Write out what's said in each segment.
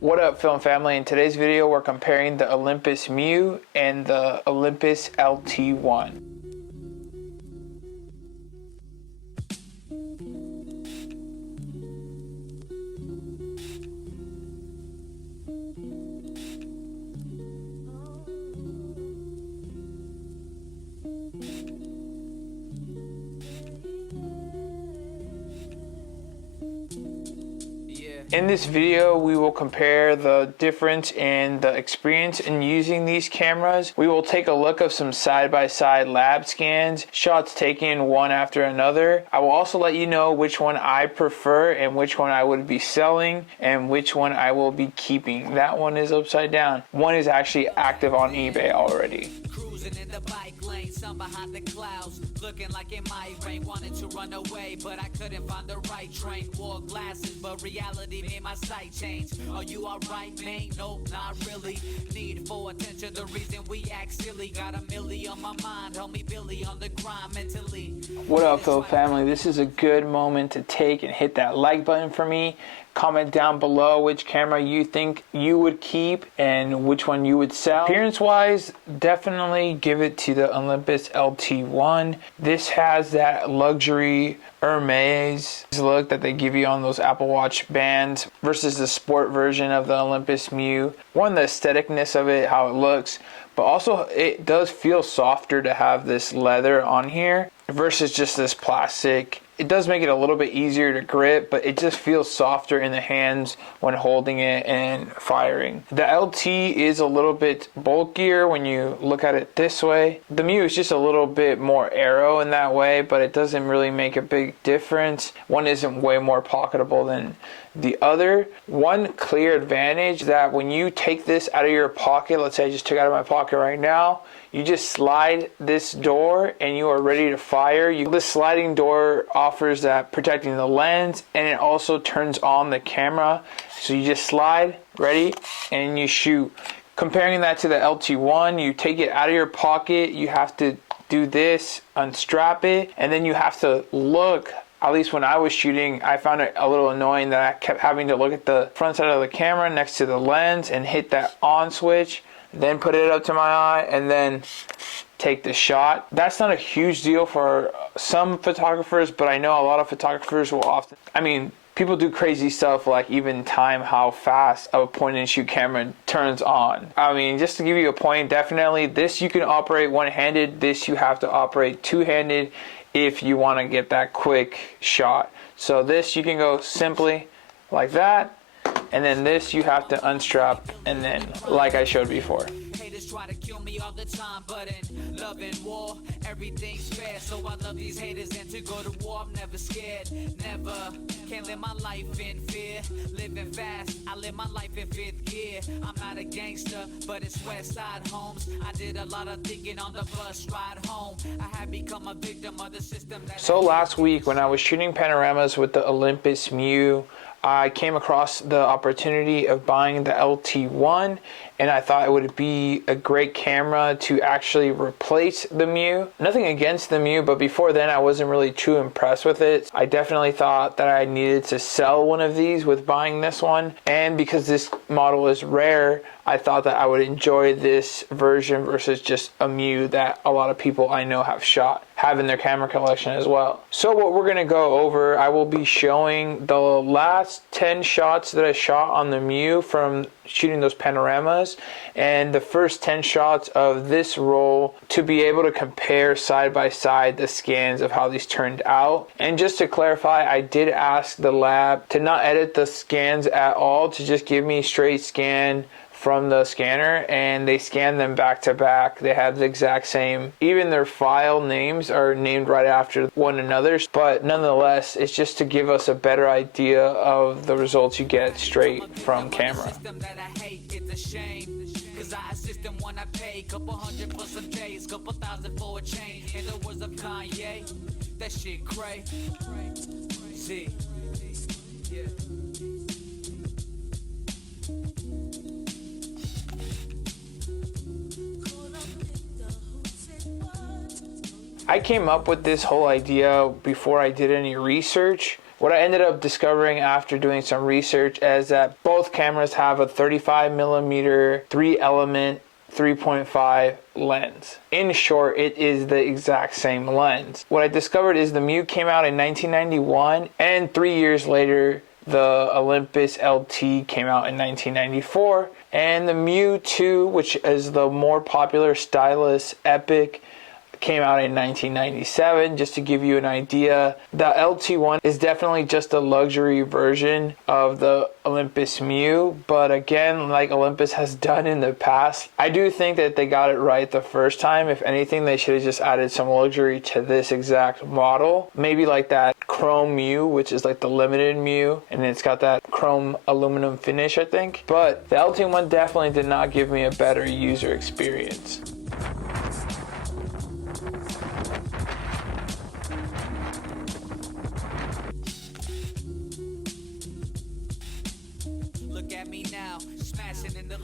What up, film family? In today's video we're comparing the Olympus MJU and the Olympus LT-1. In this video, we will compare the difference in the experience in using these cameras. We will take a look of some side-by-side lab scans, shots taken one after another. I will also let you know which one I prefer and which one I would be selling and which one I will be keeping. That one is upside down. One is actually active on eBay already. In the bike lane, some behind the clouds, looking like it might rain. Wanted to run away, but I couldn't find the right train. Wore glasses, but reality made my sight change. Are you alright, man? Nope, not really. Need for attention, the reason we act silly. Got a milli on my mind, homie Billy on the grind mentally. What up, Phil family? This is a good moment to take and hit that like button for me. Comment down below which camera you think you would keep and which one you would sell. Appearance wise, definitely give it to the Olympus LT-1. This has that luxury Hermes look that they give you on those Apple Watch bands versus the sport version of the Olympus MJU. One, the aestheticness of it, how it looks, but also it does feel softer to have this leather on here versus just this plastic. It does make it a little bit easier to grip, but it just feels softer in the hands when holding it and firing. The LT is a little bit bulkier when you look at it this way. The MJU is just a little bit more aero in that way, but it doesn't really make a big difference. One isn't way more pocketable than the other. One clear advantage that when you take this out of your pocket, let's say I just took it out of my pocket right now, you just slide this door and you are ready to fire. This sliding door offers that protecting the lens, and it also turns on the camera. So you just slide, ready, and you shoot. Comparing that to the LT-1, you take it out of your pocket, you have to do this, unstrap it, and then you have to look. At least when I was shooting, I found it a little annoying that I kept having to look at the front side of the camera next to the lens and hit that on switch, then put it up to my eye, and then take the shot. That's not a huge deal for some photographers, but I know a lot of photographers will often, people do crazy stuff like even time how fast a point and shoot camera turns on. Just to give you a point, definitely this you can operate one-handed, this you have to operate two-handed if you want to get that quick shot. So this you can go simply like that, and then this you have to unstrap, and then like I showed before. Haters try to kill me all the time, but in love and war, everything's fair. So I love these haters, and to go to war, I'm never scared. Never, can't live my life in fear. Living fast, I live my life in fifth gear. I'm not a gangster, but it's West Side Homes. I did a lot of thinking on the bus ride home. I had become a victim of the system. So last week when I was shooting panoramas with the Olympus MJU, I came across the opportunity of buying the LT-1, and I thought it would be a great camera to actually replace the MJU. Nothing against the MJU, but before then I wasn't really too impressed with it. I definitely thought that I needed to sell one of these with buying this one, and because this model is rare, I thought that I would enjoy this version versus just a MJU that a lot of people I know have in their camera collection as well. So what we're gonna go over, I will be showing the last 10 shots that I shot on the MJU from shooting those panoramas, and the first 10 shots of this roll to be able to compare side by side the scans of how these turned out. And just to clarify, I did ask the lab to not edit the scans at all, to just give me straight scan from the scanner, and they scan them back to back. They have the exact same, even their file names are named right after one another, but nonetheless it's just to give us a better idea of the results you get straight from camera. I assist them when I pay, couple hundred plus some days, couple thousand for a change. In the words of Kanye, that shit cray. See, yeah. I came up with this whole idea before I did any research. What I ended up discovering after doing some research is that both cameras have a 35mm 3-element 3.5 lens. In short, it is the exact same lens. What I discovered is the MJU came out in 1991, and 3 years later the Olympus LT came out in 1994, and the MJU 2, which is the more popular stylus Epic, came out in 1997. Just to give you an idea, the LT-1 is definitely just a luxury version of the Olympus MJU, but again, like Olympus has done in the past, I do think that they got it right the first time. If anything, they should have just added some luxury to this exact model, maybe like that chrome MJU, which is like the limited MJU, and it's got that chrome aluminum finish, I think. But the LT-1 definitely did not give me a better user experience.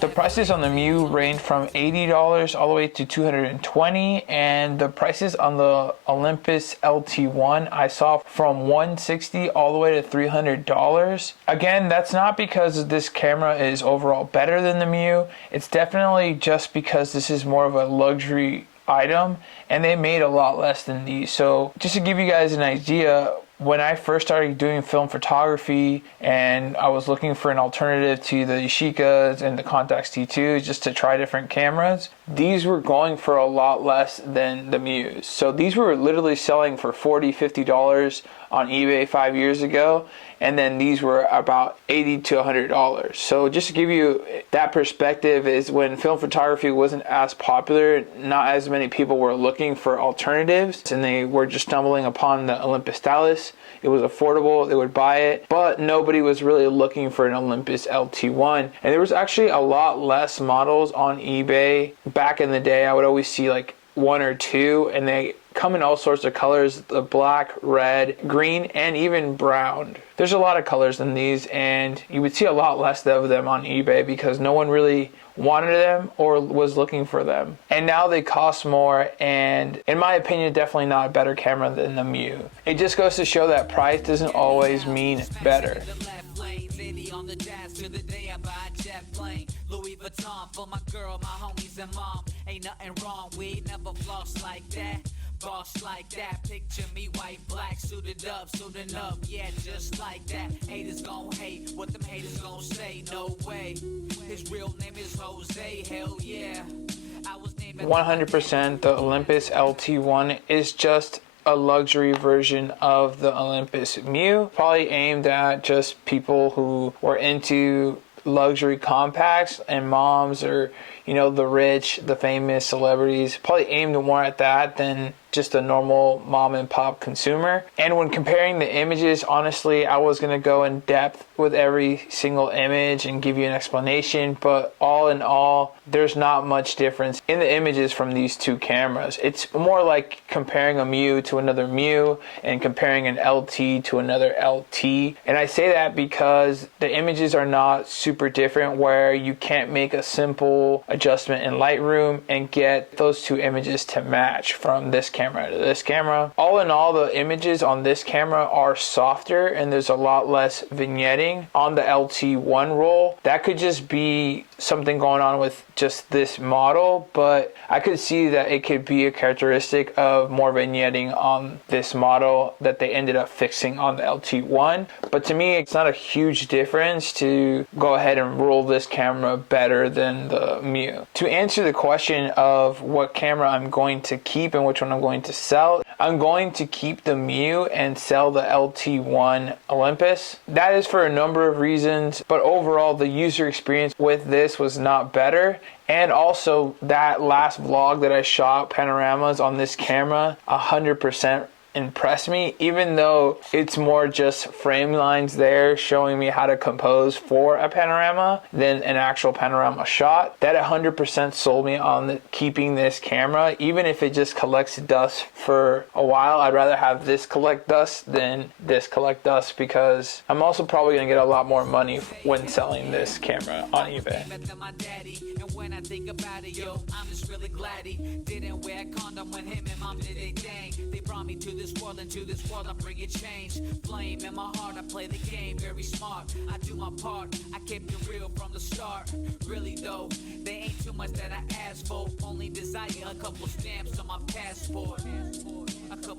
The prices on the MJU range from $80 all the way to $220, and the prices on the Olympus LT-1 I saw from $160 all the way to $300. Again, that's not because this camera is overall better than the MJU. It's definitely just because this is more of a luxury item, and they made a lot less than these. So just to give you guys an idea, when I first started doing film photography and I was looking for an alternative to the Yashicas and the Contax T2s just to try different cameras, these were going for a lot less than the MJUs. So these were literally selling for $40, $50 on eBay 5 years ago, and then these were about $80 to $100. So just to give you that perspective, is when film photography wasn't as popular, not as many people were looking for alternatives, and they were just stumbling upon the Olympus stylus. It was affordable, they would buy it, but nobody was really looking for an Olympus LT-1. And there was actually a lot less models on eBay. Back in the day, I would always see like one or two, and they come in all sorts of colors: the black, red, green, and even brown. There's a lot of colors in these, and you would see a lot less of them on eBay because no one really wanted them or was looking for them. And now they cost more, and in my opinion, definitely not a better camera than the MJU. It just goes to show that price doesn't always mean better. Louis Vuitton for my girl, my homies and mom. Ain't nothing wrong, we never floss like that. Boss like that, picture me white, black, suited up, yeah, just like that. Haters gon' hate, what them haters gon' say, no way. His real name is Jose, hell yeah. I was named 100% the Olympus LT-1 is just a luxury version of the Olympus MJU, probably aimed at just people who were into luxury compacts and moms, or you know, the rich, the famous celebrities. Probably aimed more at that than just a normal mom and pop consumer. And when comparing the images, honestly, I was going to go in depth with every single image and give you an explanation, but all in all, there's not much difference in the images from these two cameras. It's more like comparing a MJU to another MJU and comparing an LT to another LT. And I say that because the images are not super different, where you can't make a simple adjustment in Lightroom and get those two images to match from this camera to this camera. All in all, the images on this camera are softer, and there's a lot less vignetting on the LT-1 roll. That could just be something going on with just this model, but I could see that it could be a characteristic of more vignetting on this model that they ended up fixing on the LT-1. But to me, it's not a huge difference to go ahead and roll this camera better than the MJU. To answer the question of what camera I'm going to keep and which one I'm going to sell, I'm going to keep the MJU and sell the LT-1 Olympus. That is for a number of reasons, but overall the user experience with this was not better. And also, that last vlog that I shot, panoramas on this camera, 100% impressed me, even though it's more just frame lines there showing me how to compose for a panorama than an actual panorama shot. That 100% sold me on keeping this camera, even if it just collects dust for a while. I'd rather have this collect dust than this collect dust, because I'm also probably going to get a lot more money when selling this camera on eBay. when I think about it, yo, I'm just really glad he didn't wear a condom when him and mom did a thing. They brought me to this world, and to this world I'm bringing change. Flame in my heart, I play the game very smart. I do my part, I kept it real from the start. Really though, there ain't too much that I ask for. Only desire a couple stamps on my passport.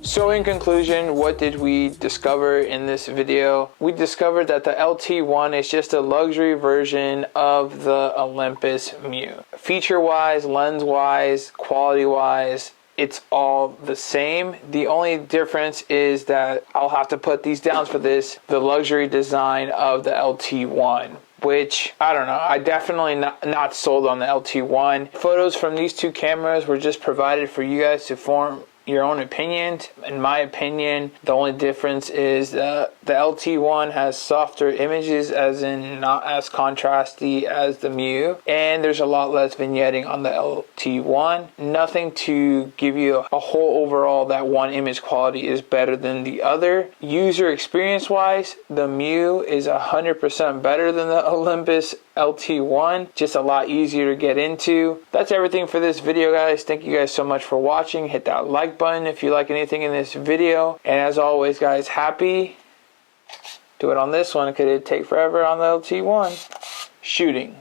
So in conclusion, what did we discover in this video? We discovered that the LT-1 is just a luxury version of the Olympus MJU. Feature-wise, lens-wise, quality-wise, it's all the same. The only difference is that I'll have to put these down for this, the luxury design of the LT-1. Which, I don't know, I definitely not sold on the LT-1. Photos from these two cameras were just provided for you guys to form your own opinions. In my opinion, the only difference is the LT-1 has softer images, as in not as contrasty as the MJU, and there's a lot less vignetting on the LT-1. Nothing to give you a whole overall that one image quality is better than the other. User experience wise, the MJU is 100% better than the Olympus LT-1, just a lot easier to get into. That's everything for this video, guys. Thank you guys so much for watching. Hit that like button if you like anything in this video, and as always, guys, happy do it on this one because it'd take forever on the LT-1 shooting.